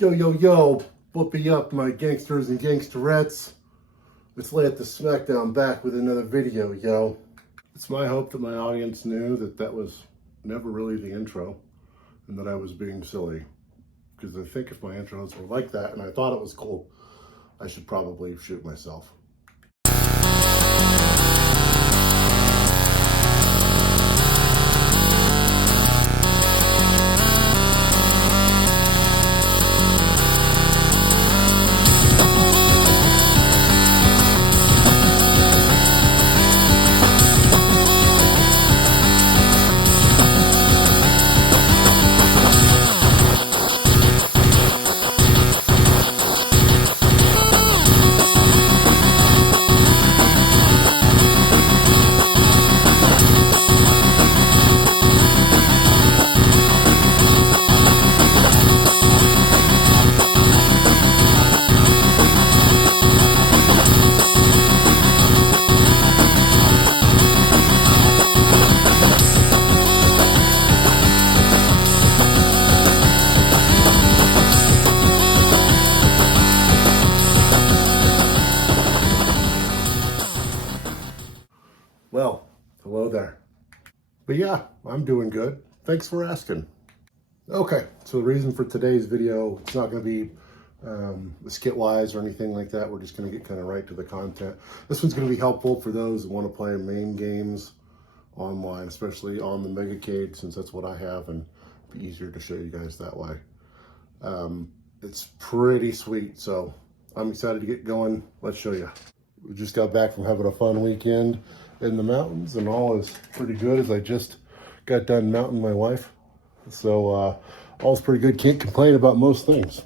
Yo, yo, yo, whoopee up my gangsters and gangsterettes. Let's lay at the smackdown back with another video, yo. It's my hope that my audience knew that that was never really the intro and that I was being silly. Because I think if my intros were like that and I thought it was cool, I should probably shoot myself. Well, hello there. But yeah, I'm doing good. Thanks for asking. Okay, so the reason for today's video, it's not going to be skit-wise or anything like that. We're just going to get kind of right to the content. This one's going to be helpful for those who want to play main games online, especially on the megacade, since that's what I have, and it'd be easier to show you guys that way. It's pretty sweet, so I'm excited to get going. Let's show you. We just got back from having a fun weekend in the mountains, and all is pretty good, as I just got done mounting my wife. So all's pretty good. Can't complain about most things.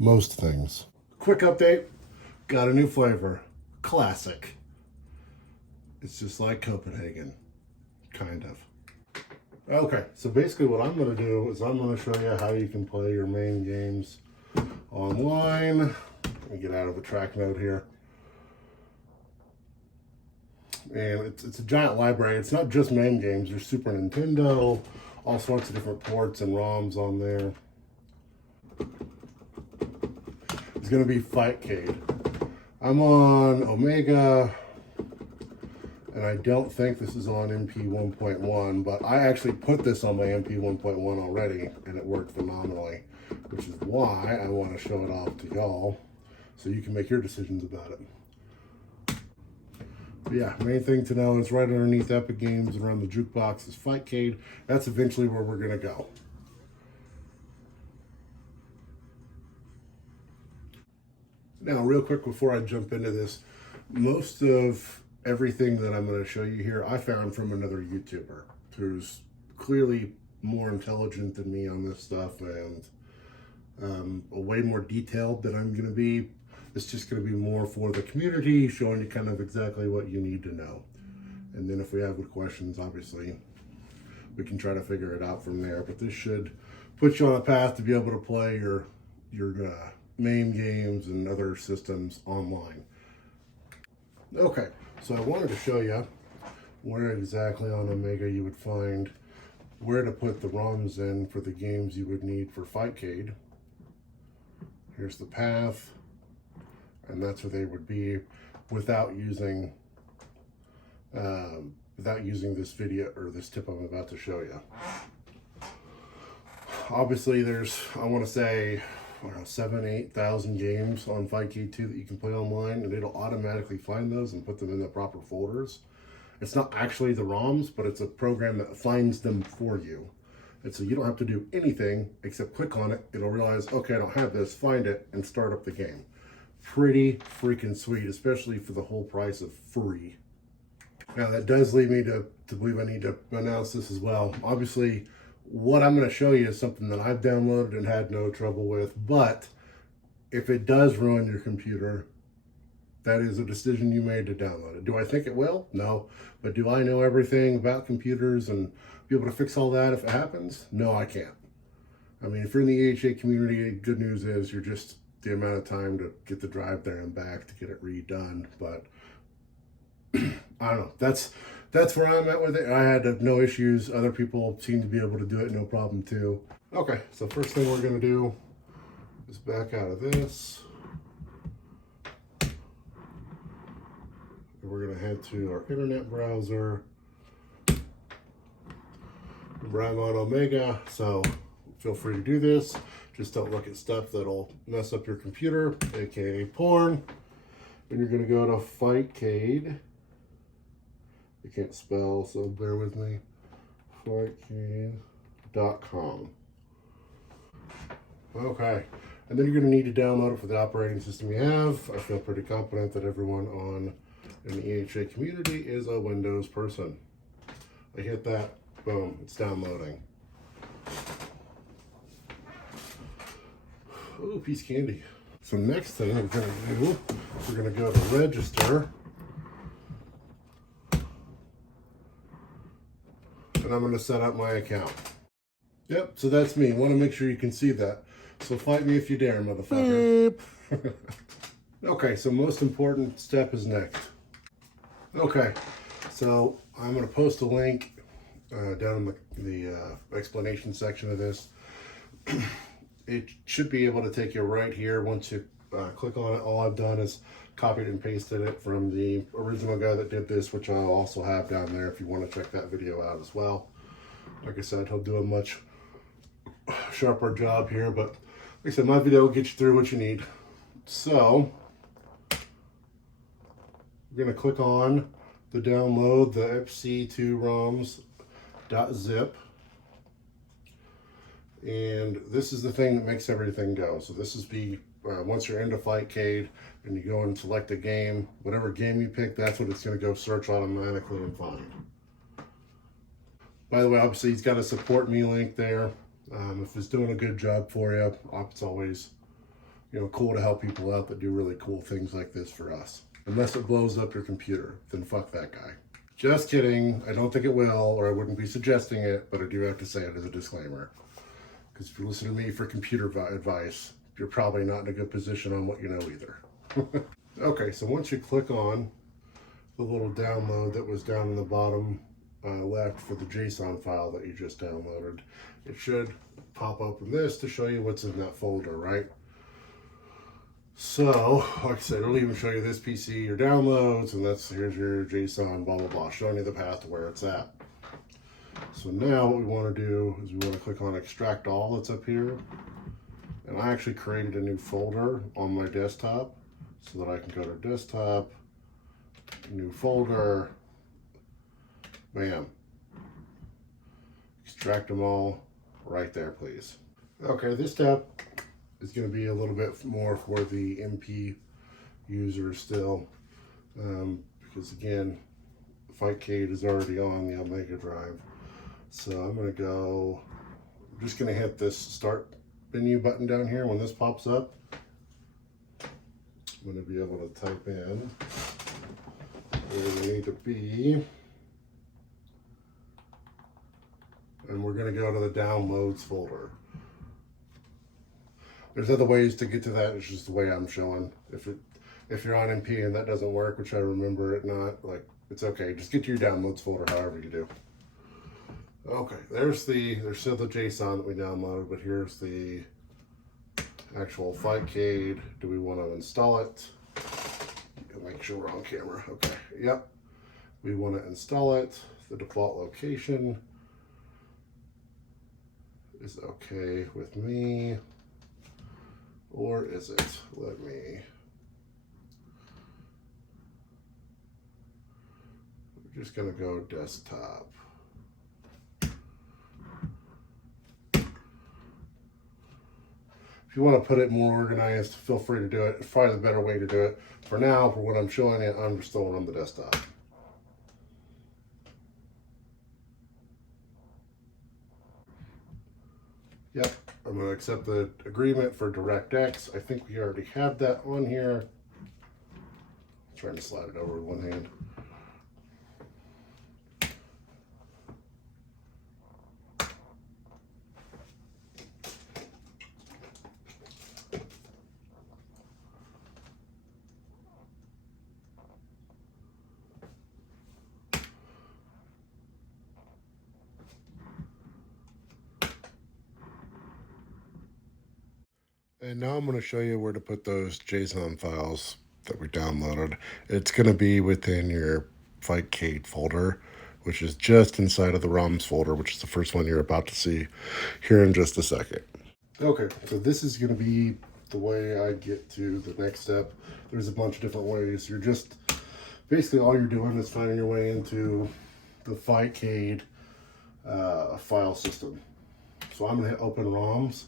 Most things. Quick update. Got a new flavor. Classic. It's just like Copenhagen. Kind of. Okay, so basically what I'm going to do is I'm going to show you how you can play your main games online. Let me get out of the track mode here. And it's a giant library. It's not just main games. There's Super Nintendo, all sorts of different ports and ROMs on there. It's going to be fightcade. I'm on Omega, and I don't think this is on MP 1.1, but I actually put this on my MP 1.1 already, and it worked phenomenally, which is why I want to show it off to y'all so you can make your decisions about it. But yeah, main thing to know is right underneath Epic Games, around the jukebox, is fightcade. That's eventually where we're going to go. Now, real quick before I jump into this, most of everything that I'm going to show you here, I found from another YouTuber who's clearly more intelligent than me on this stuff and way more detailed than I'm going to be. It's just going to be more for the community, showing you kind of exactly what you need to know. And then if we have good questions, obviously, we can try to figure it out from there. But this should put you on a path to be able to play your main games and other systems online. Okay, so I wanted to show you where exactly on Omega you would find where to put the ROMs in for the games you would need for fightcade. Here's the path, and that's where they would be without using this video or this tip I'm about to show you. Obviously, there's, I want to say, around 7,000-8,000 games on fightcade 2 that you can play online, and it'll automatically find those and put them in the proper folders. It's not actually the ROMs, but it's a program that finds them for you. And so you don't have to do anything except click on it. It'll realize, okay, I don't have this, find it, and start up the game. Pretty freaking sweet, especially for the whole price of free. Now, that does lead me to believe I need to announce this as well. Obviously, what I'm going to show you is something that I've downloaded and had no trouble with, but if it does ruin your computer, that is a decision you made to download it. Do I think it will? No. But do I know everything about computers and be able to fix all that if it happens? No, I can't. I mean, if you're in the AHA community, good news is you're just the amount of time to get the drive there and back to get it redone. But I don't know. that's where I'm at with it. I had no issues. Other people seem to be able to do it no problem too. Okay, so first thing we're gonna do is back out of this. And we're gonna head to our internet browser. I'm on Omega, so feel free to do this. Just don't look at stuff that'll mess up your computer, aka porn. And you're gonna go to fightcade. I can't spell, so bear with me. Fightcade.com. Okay, and then you're gonna need to download it for the operating system you have. I feel pretty confident that everyone in the EHA community is a Windows person. I hit that, boom, it's downloading. Oh, piece of candy. So next thing we're gonna do, we're gonna go to register. And I'm gonna set up my account. Yep, so that's me. Want to make sure you can see that. So fight me if you dare, motherfucker. Okay, so most important step is next. Okay, so I'm gonna post a link down in the explanation section of this. It should be able to take you right here. Once you click on it, all I've done is copied and pasted it from the original guy that did this, which I'll also have down there if you want to check that video out as well. Like I said, he'll do a much sharper job here, but like I said, my video will get you through what you need. So we're going to click on the download the fc2roms.zip. And this is the thing that makes everything go. So this is the, once you're into fightcade and you go and select a game, whatever game you pick, that's what it's going to go search automatically and find. By the way, obviously he's got a support me link there. If it's doing a good job for you, it's always, cool to help people out that do really cool things like this for us. Unless it blows up your computer, then fuck that guy. Just kidding. I don't think it will, or I wouldn't be suggesting it, but I do have to say it as a disclaimer. Because if you listen to me for computer advice, you're probably not in a good position on what you know either. Okay, so once you click on the little download that was down in the bottom left for the JSON file that you just downloaded, it should pop open this to show you what's in that folder, right? So, like I said, it'll even show you this PC, your downloads, and here's your JSON, blah, blah, blah, showing you the path to where it's at. So now what we want to do is we want to click on extract all that's up here. And I actually created a new folder on my desktop so that I can go to desktop, new folder, bam. Extract them all right there, please. Okay, this step is going to be a little bit more for the MP user still, because again, fightcade is already on the Omega drive. So I'm going to I'm just going to hit this start menu button down here. When this pops up, I'm going to be able to type in where we need to be. And we're going to go to the downloads folder. There's other ways to get to that. It's just the way I'm showing. If you're on MP and that doesn't work, which I remember it not, it's okay. Just get to your downloads folder however you do. Okay, there's still the JSON that we downloaded, but here's the actual fightcade. Do we want to install it? Make sure we're on camera. Okay, yep. We want to install it. The default location is okay with me. Or is it? We're just going to go desktop. If you want to put it more organized, feel free to do it. It's probably the better way to do it. For now, for what I'm showing you, I'm just throwing on the desktop. Yep, I'm going to accept the agreement for DirectX. I think we already have that on here. I'm trying to slide it over with one hand. And now I'm going to show you where to put those JSON files that we downloaded. It's going to be within your fightcade folder, which is just inside of the ROMs folder, which is the first one you're about to see here in just a second. Okay, so this is going to be the way I get to the next step. There's a bunch of different ways. You're just, basically all you're doing is finding your way into the fightcade file system. So I'm going to hit open ROMs.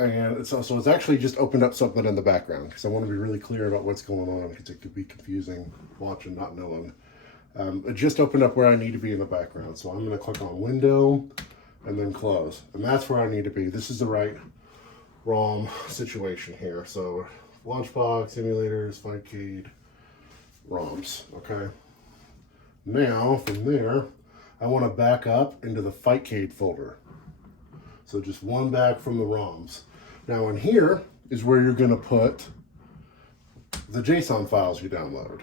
And it's actually just opened up something in the background because I want to be really clear about what's going on because it could be confusing watching, not knowing. It just opened up where I need to be in the background. So I'm going to click on Window and then Close. And that's where I need to be. This is the right ROM situation here. So Launchbox, emulators, fightcade, ROMs. Okay. Now from there, I want to back up into the fightcade folder. So just one back from the ROMs. Now in here is where you're going to put the JSON files you downloaded.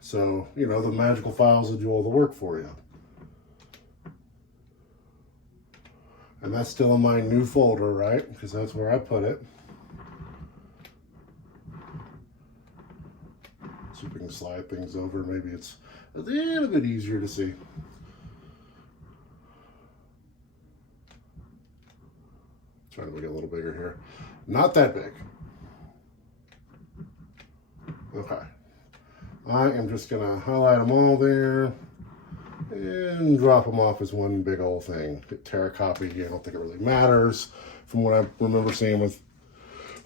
So, you know, the magical files that do all the work for you. And that's still in my new folder, right? Because that's where I put it. So we can slide things over. Maybe it's a little bit easier to see. Trying to make it a little bigger here. Not that big. Okay. I am just going to highlight them all there and drop them off as one big old thing. Hit tear copy. I don't think it really matters. From what I remember seeing with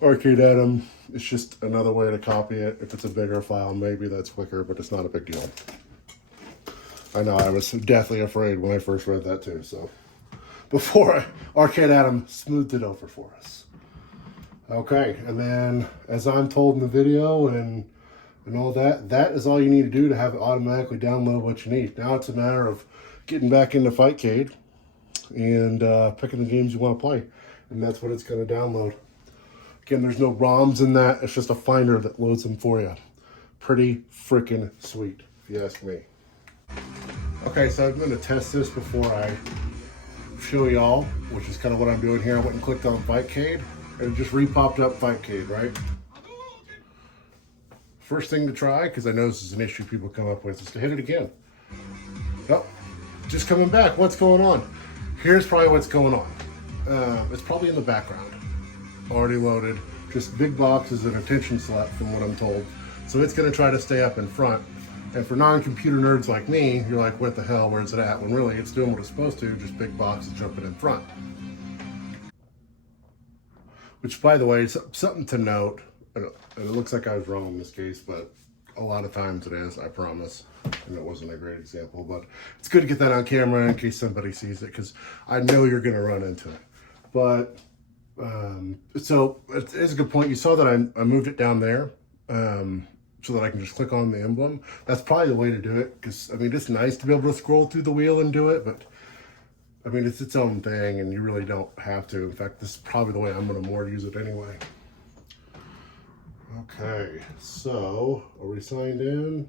Arcade Atom, it's just another way to copy it. If it's a bigger file, maybe that's quicker, but it's not a big deal. I know I was deathly afraid when I first read that too, so. Before Arcade Atom smoothed it over for us. Okay, and then as I'm told in the video and all that, that is all you need to do to have it automatically download what you need. Now it's a matter of getting back into fightcade and picking the games you want to play. And that's what it's going to download. Again, there's no ROMs in that. It's just a finder that loads them for you. Pretty freaking sweet, if you ask me. Okay, so I'm going to test this before I show y'all, which is kind of what I'm doing here. I went and clicked on fightcade and it just re-popped up fightcade, right? First thing to try, because I know this is an issue people come up with, is to hit it again. Oh, just coming back. What's going on? Here's probably what's going on. It's probably in the background. Already loaded. Just big boxes and attention slap from what I'm told. So it's going to try to stay up in front. And for non-computer nerds like me, you're like, what the hell, where's it at? When really it's doing what it's supposed to, just big boxes jumping in front. Which, by the way, is something to note. And it looks like I was wrong in this case, but a lot of times it is, I promise. And it wasn't a great example, but it's good to get that on camera in case somebody sees it, because I know you're going to run into it. But, so it's a good point. You saw that I moved it down there. So that I can just click on the emblem. That's probably the way to do it, because I mean it's nice to be able to scroll through the wheel and do it, but I mean it's its own thing and you really don't have to. In fact, this is probably the way I'm going to more use it anyway. Okay, so are we signed in?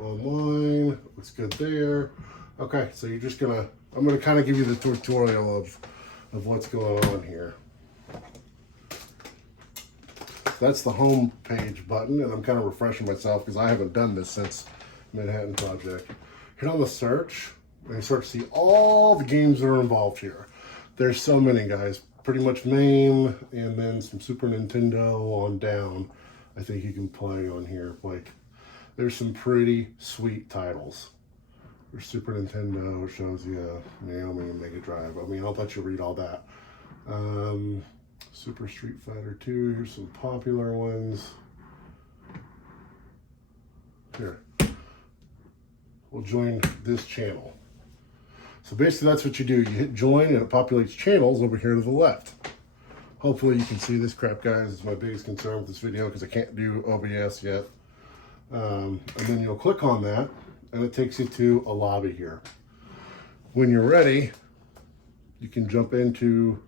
Online, looks good there. Okay, so you're just gonna, I'm gonna kind of give you the tutorial of what's going on here. That's the home page button, and I'm kind of refreshing myself because I haven't done this since Manhattan Project. Hit on the search, and you start to see all the games that are involved here. There's so many, guys. Pretty much MAME, and then some Super Nintendo on down. I think you can play on here. Like, there's some pretty sweet titles. There's Super Nintendo, shows you Naomi and Mega Drive. I mean, I'll let you read all that. Super Street Fighter 2, here's some popular ones. Here, we'll join this channel. So basically that's what you do. You hit join and it populates channels over here to the left. Hopefully you can see this crap, guys. It's my biggest concern with this video because I can't do OBS yet. And then you'll click on that and it takes you to a lobby here. When you're ready, you can jump into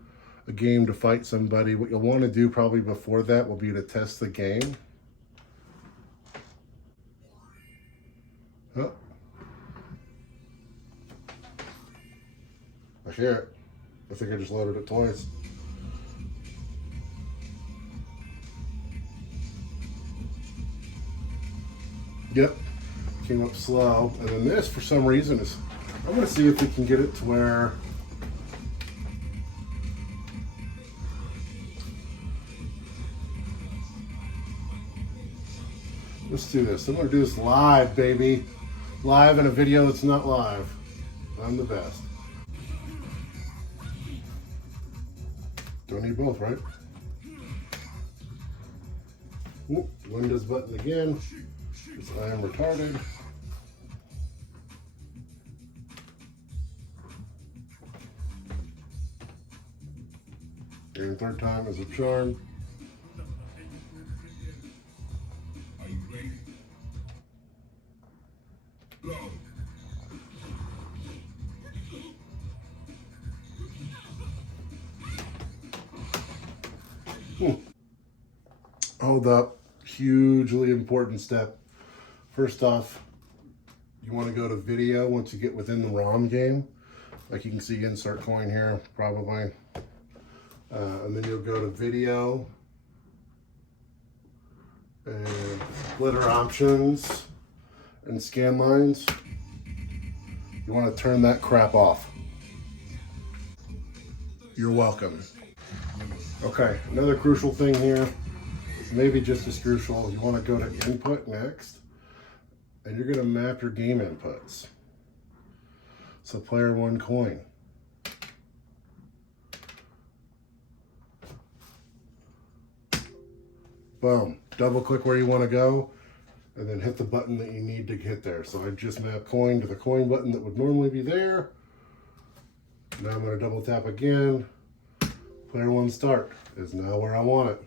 a game to fight somebody. What you'll want to do probably before that will be to test the game. Oh. I hear it. I think I just loaded it twice. Yep, came up slow. And then this, for some reason, is, I'm gonna see if we can get it to where let's do this. I'm gonna do this live, baby. Live in a video that's not live. I'm the best. Don't need both, right? Oop, Windows button again. Because I am retarded. And third time is a charm. Hold up. Hugely important step. First off, you want to go to video once you get within the ROM game. Like you can see, insert coin here, probably. And then you'll go to video and splitter options and scan lines. You want to turn that crap off. You're welcome. Okay, another crucial thing here, maybe just as crucial, you want to go to input next, and you're going to map your game inputs. So player one coin. Boom. Double click where you want to go, and then hit the button that you need to hit there. So I just mapped coin to the coin button that would normally be there. Now I'm going to double tap again. Player one start is now where I want it.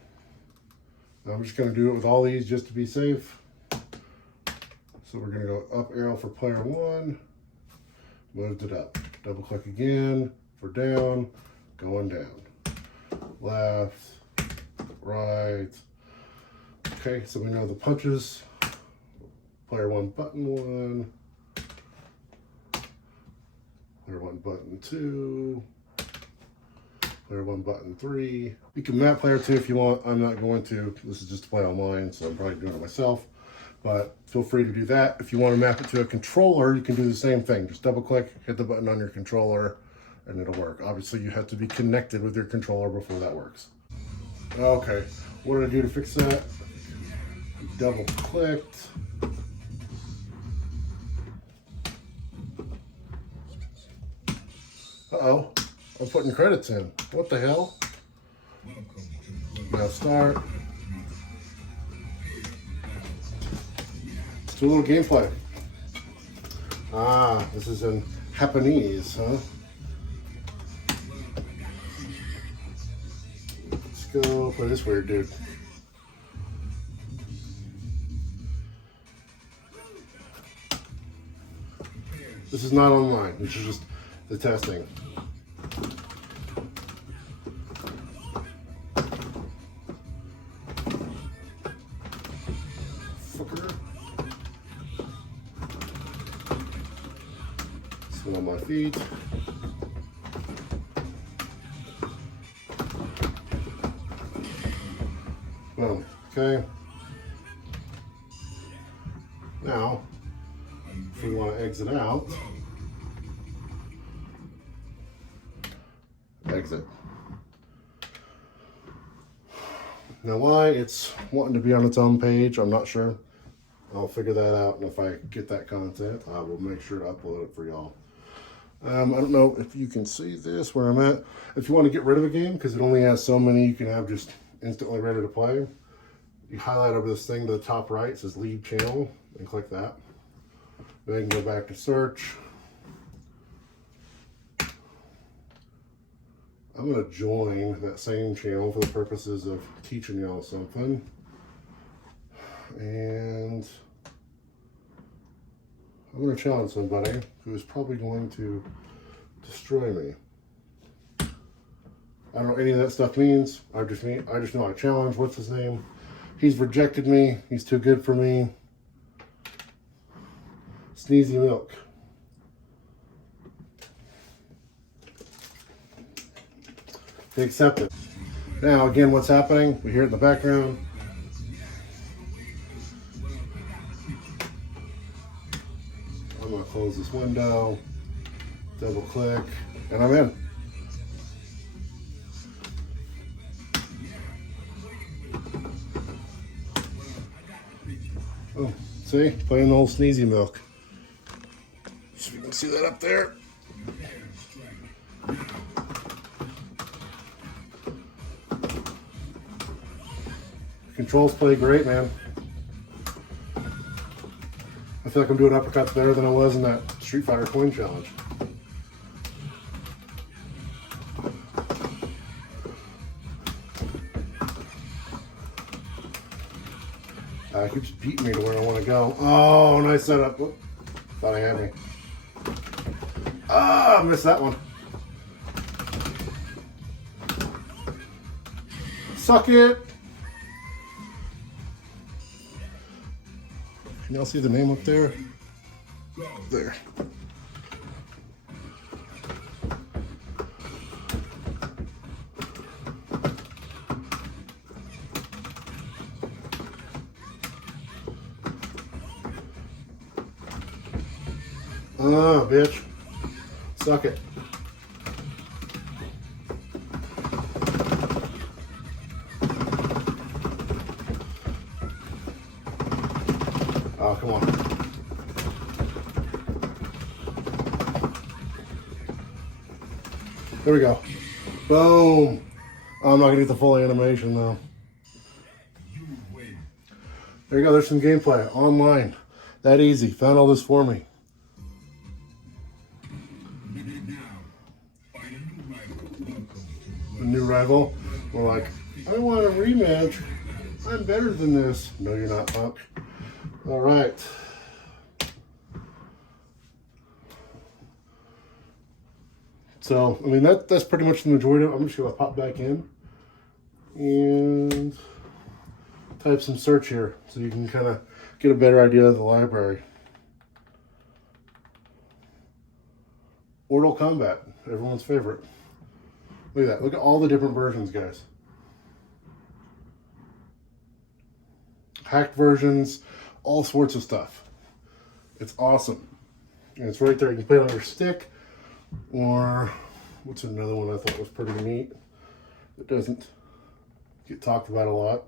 Now I'm just going to do it with all these just to be safe. So we're going to go up arrow for player one. Moved it up. Double click again for down. Going down. Left. Right. Okay, so we know the punches. Player one button one. Player one button two. Player one button three. You can map player two if you want. I'm not going to. This is just to play online, so I'm probably doing it myself. But feel free to do that. If you want to map it to a controller, you can do the same thing. Just double click, hit the button on your controller, and it'll work. Obviously, you have to be connected with your controller before that works. Okay, what did I do to fix that? Double clicked. Uh-oh, I'm putting credits in. What the hell? Now start. Let's do a little gameplay. Ah, this is in Japanese, huh? Let's go play this weird dude. This is not online. This is just the testing. Fucker. Swing on my feet. Boom. Okay. Now, if we want to exit out, exit. Now why it's wanting to be on its own page, I'm not sure. I'll figure that out, and if I get that content, I will make sure to upload it for y'all. I don't know if you can see this where I'm at. If you want to get rid of a game, because it only has so many you can have just instantly ready to play, you highlight over this thing to the top right, it says leave channel, and click that. Then you can go back to search. I'm going to join that same channel for the purposes of teaching y'all something. And I'm going to challenge somebody who is probably going to destroy me. I don't know what any of that stuff means. I just know I challenge. What's his name? He's rejected me. He's too good for me. Sneezy Milk. They accept it. Now, again, what's happening? We hear it in the background. I'm going to close this window, double click, and I'm in. Oh, see? Playing the old sneezy milk. So you can see that up there. Controls play great, man. I feel like I'm doing uppercuts better than I was in that Street Fighter Coin Challenge. It keeps beating me to where I want to go. Oh, nice setup. Whoop. Thought I had me. Ah, I missed that one. Suck it. Can y'all see the name up there? There. Oh, bitch. Suck it. Oh, come on. There we go. Boom. Oh, I'm not going to get the full animation, though. There you go. There's some gameplay online. That easy. Found all this for me. A new rival. We're like, I want a rematch. I'm better than this. No, you're not, punk. All right. So, I mean, that's pretty much the majority of it. I'm just going to pop back in and type some search here so you can kind of get a better idea of the library. Mortal Kombat, everyone's favorite. Look at that. Look at all the different versions, guys. Hacked versions, all sorts of stuff. It's awesome. And it's right there. You can play it on your stick, or what's another one I thought was pretty neat? It doesn't get talked about a lot.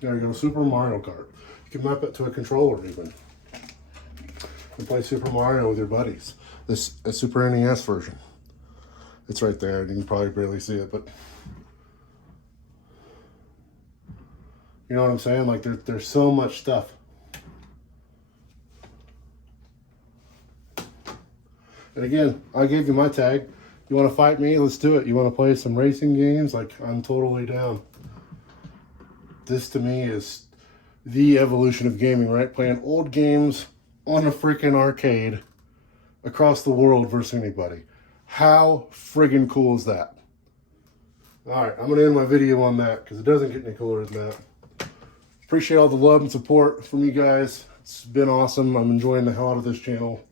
There you go, Super Mario Kart. You can map it to a controller even. You can play Super Mario with your buddies. This a Super NES version. It's right there. You can probably barely see it, but you know what I'm saying? Like there's so much stuff. And again, I gave you my tag. You want to fight me? Let's do it. You want to play some racing games? Like, I'm totally down. This to me is the evolution of gaming, right? Playing old games on a freaking arcade across the world versus anybody. How friggin' cool is that? Alright, I'm going to end my video on that because it doesn't get any cooler than that. Appreciate all the love and support from you guys. It's been awesome. I'm enjoying the hell out of this channel.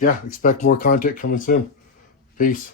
Yeah, expect more content coming soon. Peace.